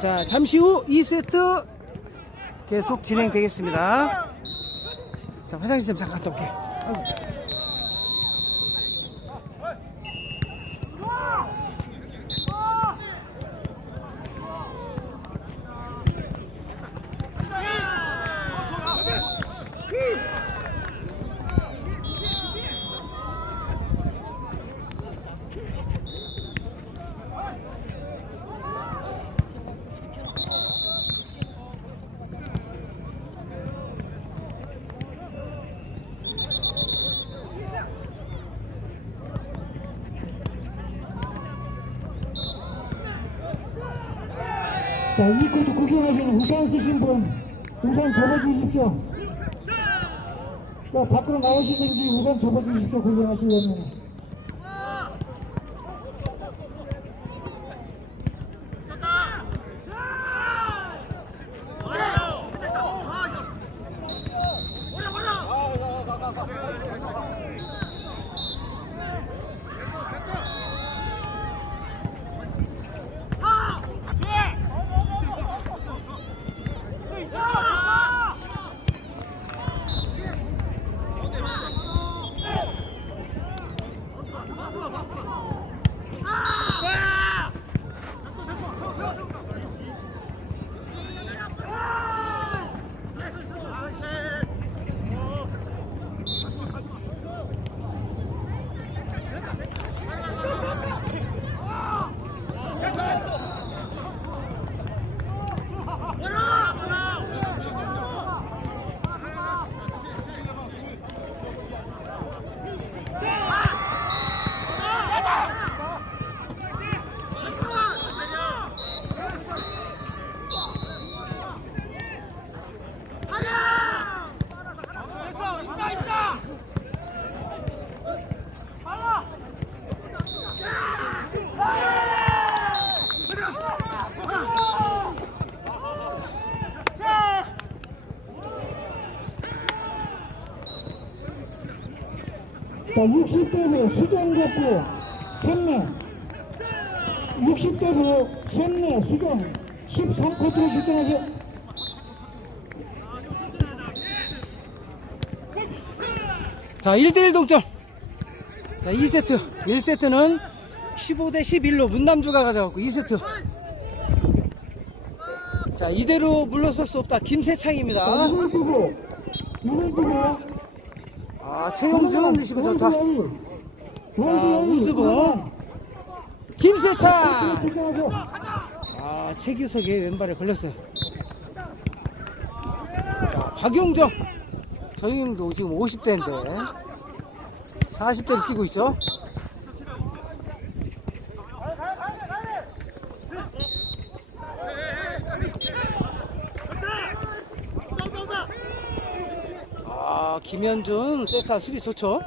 자, 잠시 후 2세트 계속 진행되겠습니다. 자, 화장실 좀 잠깐 갔다 올게. 아 자, 이 코트 구경하시는 우산 쓰신 분, 우산 접어주십시오. 자, 밖으로 나오시든지 우산 접어주십시오, 구경하시려면. 60대부 수정됐고, 샘내. 60대부 샘내 수정. 13코트로 출전하세요. 자, 1대1 동점. 자, 2세트. 1세트는 15대 11로 문남주가 가져갔고, 2세트. 자, 이대로 물러설 수 없다. 자, 김세창입니다. 이번 두고, 이번 두고. 아, 최용준 리시브 좋다. 자, 우즈보. 우즈보. 김세창! 출전하세요. 아, 최규석의 왼발에 걸렸어요. 자, 박용정. 저 형도 지금 50대인데 40대를 뛰고 있죠. 아, 김현준 세타 수비 좋죠.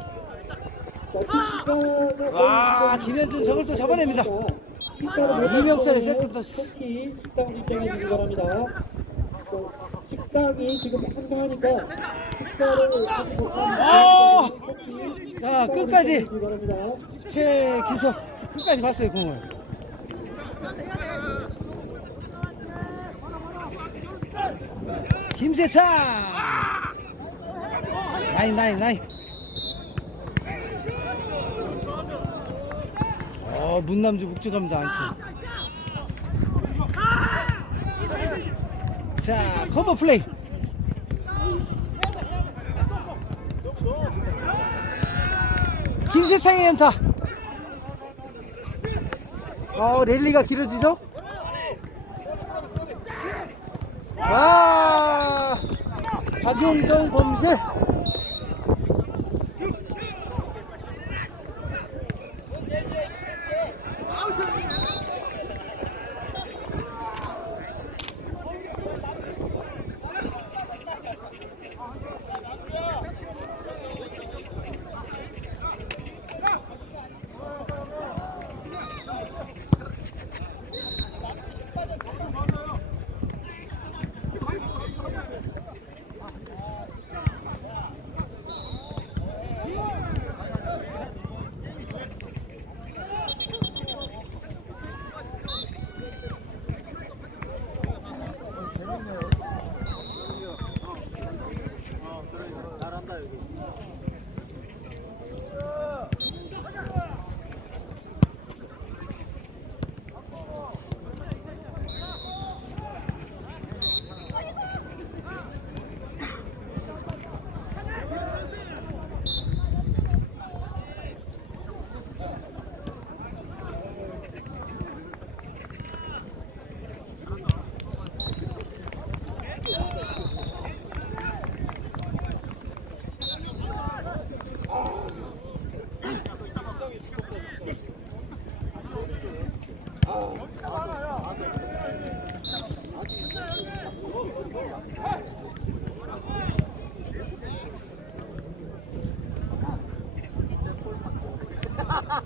와, 김현준 저걸 또 잡아냅니다. 아, 이명철의. 특히 식당 입장해 주기 바랍니다. 또 식당이 지금 한가하니까 식당을 자, 끝까지 바랍니다. 최기석 끝까지 봤어요 공을. 김세창 나인 나인 나인. 어 문남주 묵직합니다 안쪽. 자 커버 플레이. 김세창의 연타. 어, 랠리가 길어지죠? 와, 박용정 범실.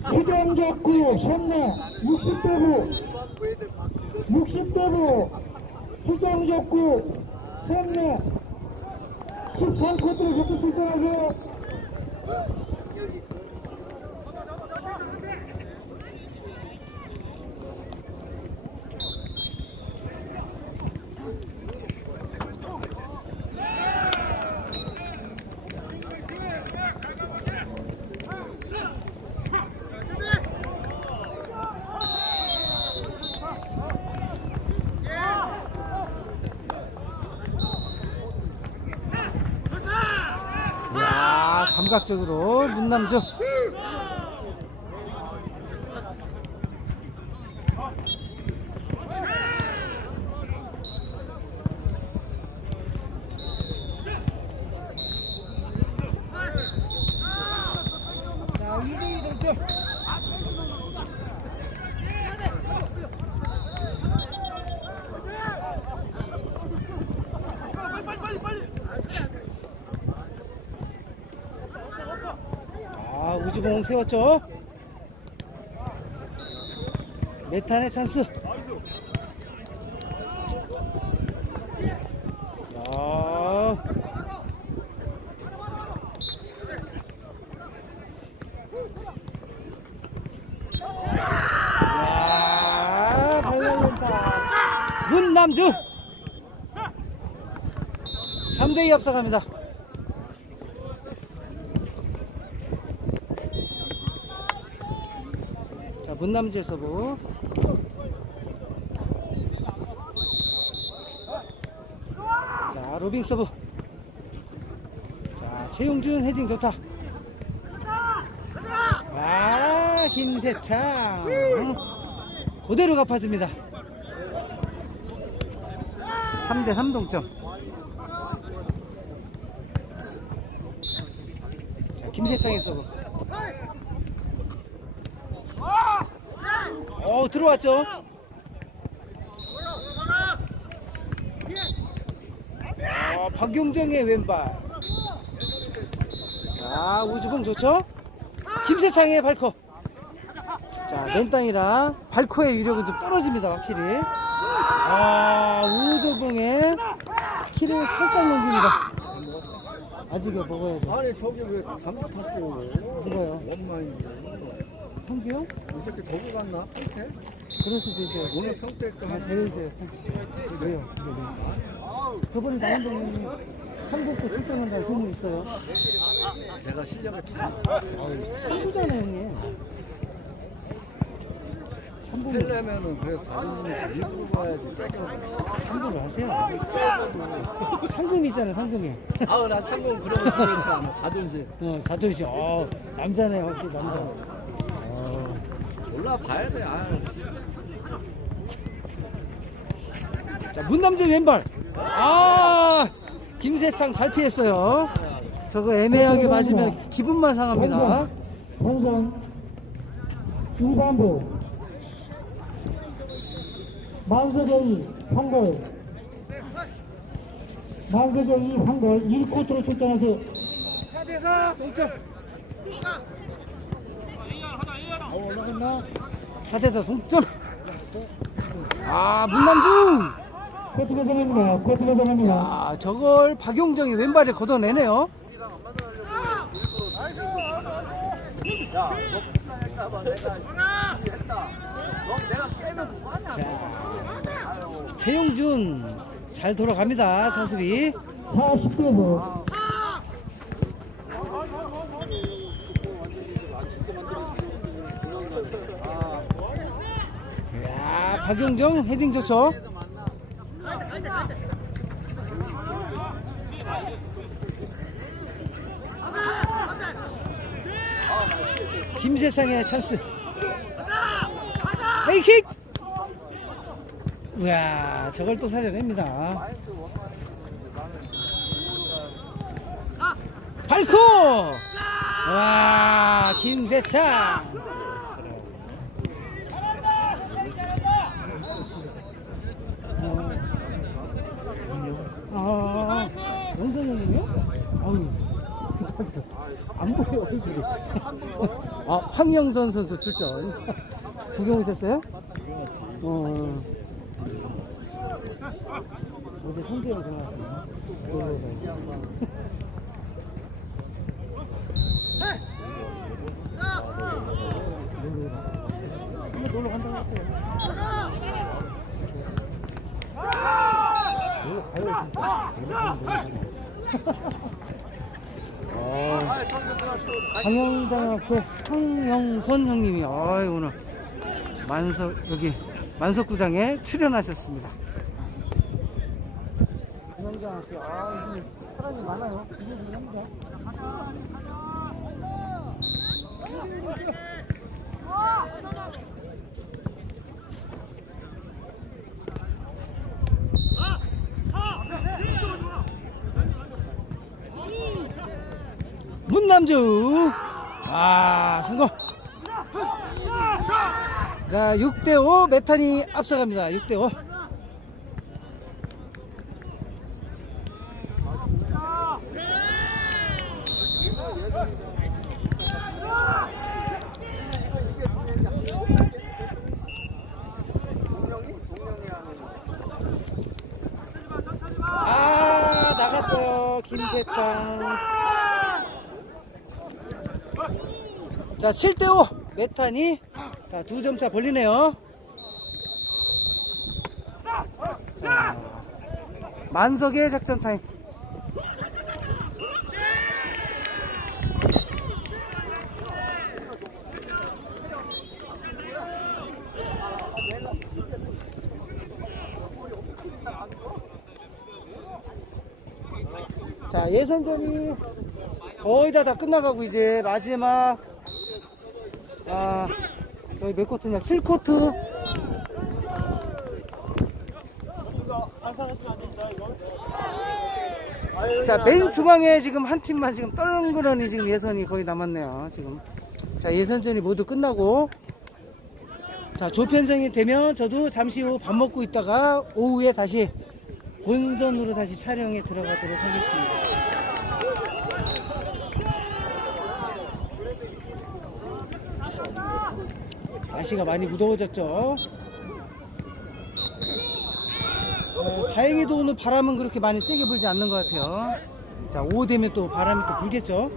부정적구 현내 60대구 60대구. 부정적구 현내 13코트를 적극 출동하세요. 감각적으로 문남주 자 2대1 동점 아 우주봉 세웠죠 메탄의 찬스. 문남주 3대2 앞서갑니다. 문남주의 서브. 자, 로빙 서브. 자, 최용준 헤딩 좋다. 아, 김세창. 그대로 갚아줍니다. 3대3 동점. 자, 김세창의 서브. 어, 들어왔죠? 어, 박용정의 왼발. 아, 우주봉 좋죠? 김세창의 발코. 자, 맨땅이라 발코의 위력은 좀 떨어집니다, 확실히. 아, 우주봉의 키를 살짝 넘깁니다. 아직은 먹어야죠. 아니 저기 왜 잠수 탔어? 누가요? 원마인데. 형? 이 새끼 저기 갔나? 평택? 그럴 수도 있어요. 오늘 평택 또 아, 한. 대회에서요. 왜요? 저번에 나한테 형이 삼국도 출전한다 소문 있어요. 내가 실력을 다. 삼부잖아요, 형님. 삼부, 헬려면은 그래 자존심이 일부러 봐야지. 삼부를 하세요. 상금이잖아요, 상금이. 아우 나 상공 그런 거 중요치 않아. 자존심. 어, 자존심. 어, 남자네요, 확실히 남자. 어. 올라봐야 돼. 아. 자, 문남주 왼발. 아, 김세창 잘 피했어요. 저거 애매하게 맞으면 기분만 상합니다. 본선 일반부 만세제이 황골 만세제이 황골 1코트로 출전하세요 4대4 동점. 올라갔나? 4대4 동점. 아, 문남주. 코트 배정입니다 코트 배정입니다 아, 저걸 박용정이 왼발에 걷어내네요. 자, 최용준 잘 돌아갑니다. 선수비. 40대부 야, 박용정 헤딩 좋죠. 김세상의 찬스. 헤이킥. 우야, 저걸 또 살려냅니다. 발코. 와, 김세창. 아, 영선 형님이요? 아유, 안 보여 얼굴이. 아, 황영선 선수 출전. 구경 오셨어요? 어. 어제 성대형 전화 왔어요. 한번 놀러 간다고 했어요. 어, 강영장학교 황영선 형님이 어이 오늘 만석 여기 만석구장에 출연하셨습니다. 강영장학교 아 사람이 많아요. 기대합니다. 문 남주. 아 성공. 자 6대5 메탄이 앞서갑니다. 6대5 아 나갔어요. 김세창 자 7대5 메탄이 두 점 차 벌리네요. 자, 만석의 작전 타임. 자 예선전이 거의 다 다 끝나가고 이제 마지막 아 저희 몇 코트냐? 7코트? 자 맨 중앙에 지금 한 팀만 지금 떨렁그러니 지금 예선이 거의 남았네요 지금. 자 예선전이 모두 끝나고. 자 조편성이 되면 저도 잠시 후 밥 먹고 있다가 오후에 다시 본선으로 다시 촬영에 들어가도록 하겠습니다 날씨가 많이 무더워졌죠. 어, 다행히도 오늘 바람은 그렇게 많이 세게 불지 않는 것 같아요. 자, 오후 되면 또 바람이 또 불겠죠.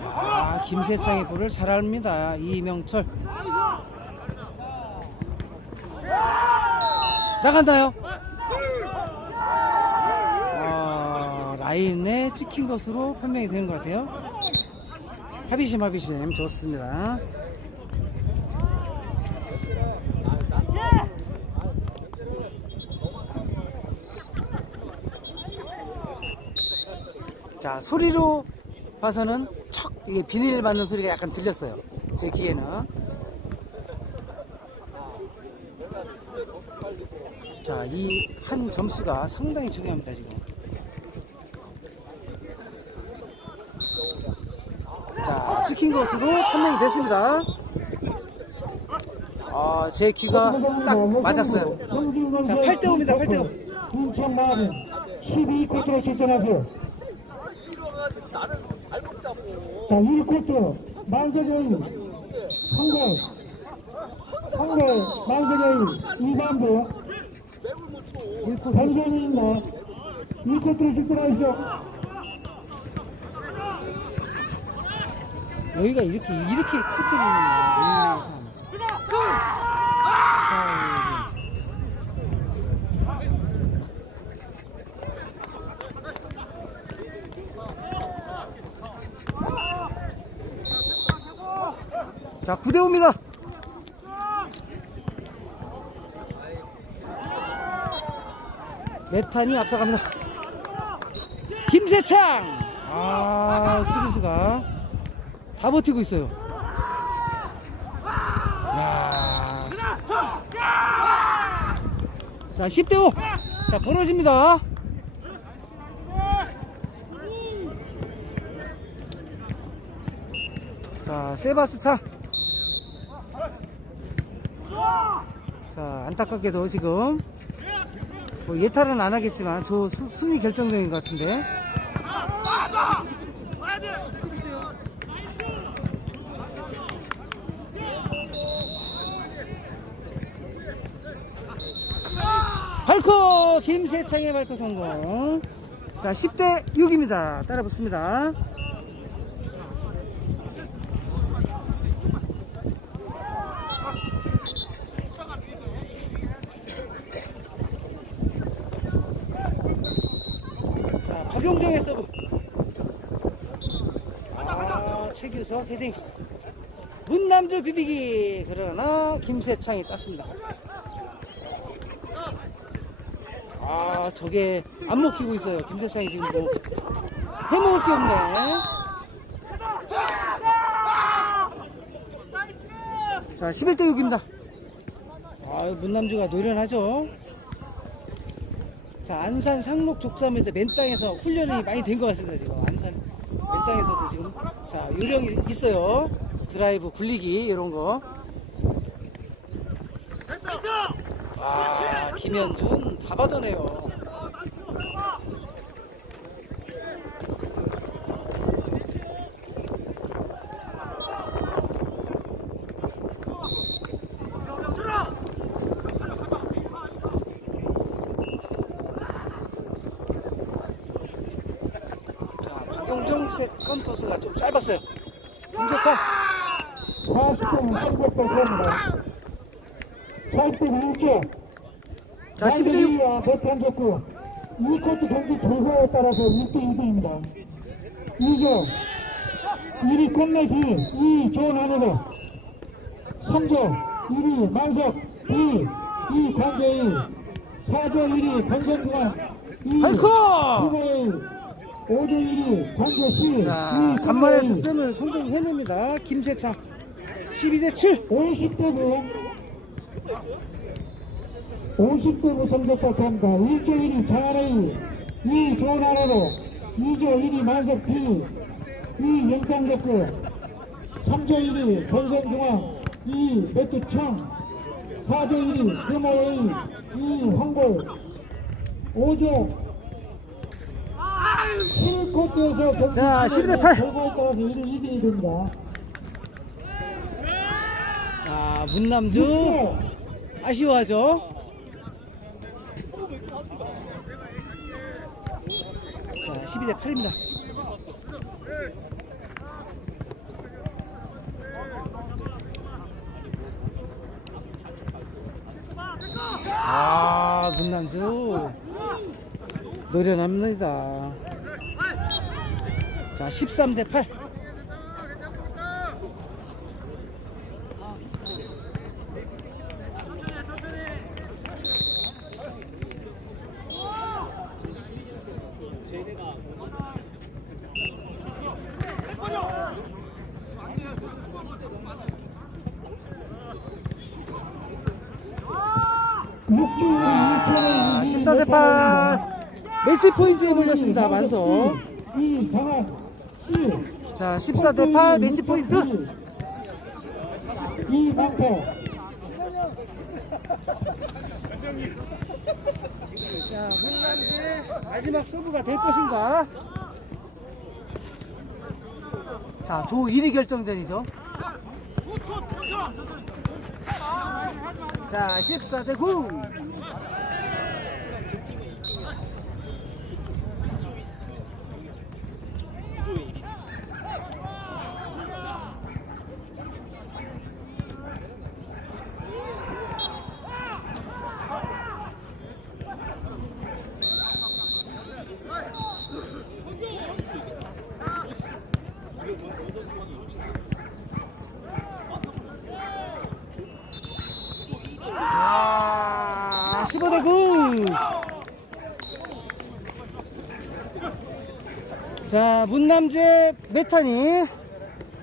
아, 김세창의 볼을 잘 압니다. 이명철. 자, 간다요. 어, 라인에 찍힌 것으로 판명이 되는 것 같아요. 하비심 하비심 좋습니다. 자 소리로 봐서는 척 이게 비닐 맞는 소리가 약간 들렸어요. 제 귀에는. 자, 이 한 점수가 상당히 중요합니다, 지금. 자, 찍힌 것으로 판명이 됐습니다. 아, 제 귀가 딱 맞았어요. 자, 8대 5입니다, 8대 5. 인천 마은 12코트로 출전하세요. 자, 1코트 만석의 한골 한골 만석의 2반도 변전입니다. 1코트로 출전하시죠. 여기가 이렇게, 이렇게 있는 거야. 자, 9대 5입니다. 메탄이 앞서갑니다. 김세창! 아, 수비수가 다 버티고 있어요. 야. 자, 10대 5. 자, 벌어집니다. 자, 세바스 창. 자, 안타깝게도 지금 뭐 예탈은 안 하겠지만 저 수- 순위 결정적인 것 같은데. 발코 김세창의 발코 성공. 자 10대 6입니다. 따라 붙습니다. 자 박용정의 서브. 아 최규석 헤딩. 문남주 비비기 그러나 김세창이 땄습니다. 아 저게 안 먹히고 있어요. 김세창이 지금 뭐. 해먹을 게 없네. 자 11대 6입니다. 아 문남주가 노련하죠? 자 안산 상록 족삼에서 맨땅에서 훈련이 많이 된 것 같습니다 지금. 안산 맨땅에서도 지금. 자 요령이 있어요. 드라이브 굴리기 이런 거. 아, 김현준 다 받아내요. 자, 박용정 세컨 토스가 좀 짧았어요. 김재창. 40점 한국도 그럽니다. 40점 1조. 자, 12대 6. 배트 한졌고 이 코트 경기 결과에 따라서 1대 2대입니다. 2조 1위 끝내기 2 좋은 하늘에 3조 1위 만석 2 2 강재희 4조 1위 권정중환 2 발코! 5조 1위 강재씨 자, 간만에 득점을 성공해냅니다. 김세창. 12대 7. 50대부 50대부 성적과 합니다. 1조 1위 장하레이 2 좋은 하나로 2조 1위 만석 B 2 영장적구 3조 1위 권선중앙. 2 배트청 4조 1위 금호A 2 황골. 5조 7코트에서 경기 자, 12대 8. 결과에 따라서 1위 2위 됩니다. 아, 문남주. 아쉬워하죠. 자, 12대 8입니다. 아, 문남주. 노련합니다. 자, 13대 8. 아, 14대 8. 매치 포인트에 몰렸습니다. 만성. 이 장한 자, 14 대 8 매치 포인트. 이 방패 자, 문남주의 마지막 서브가 될 것인가? 자, 조 1위 결정전이죠. 자, 14 대 9. 아, 15대 9. 자, 문남주의 메타니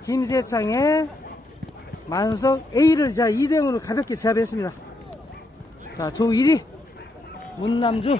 김세창의 만석 A를 자 2대 0으로 가볍게 제압했습니다. 자, 조 1위 문남주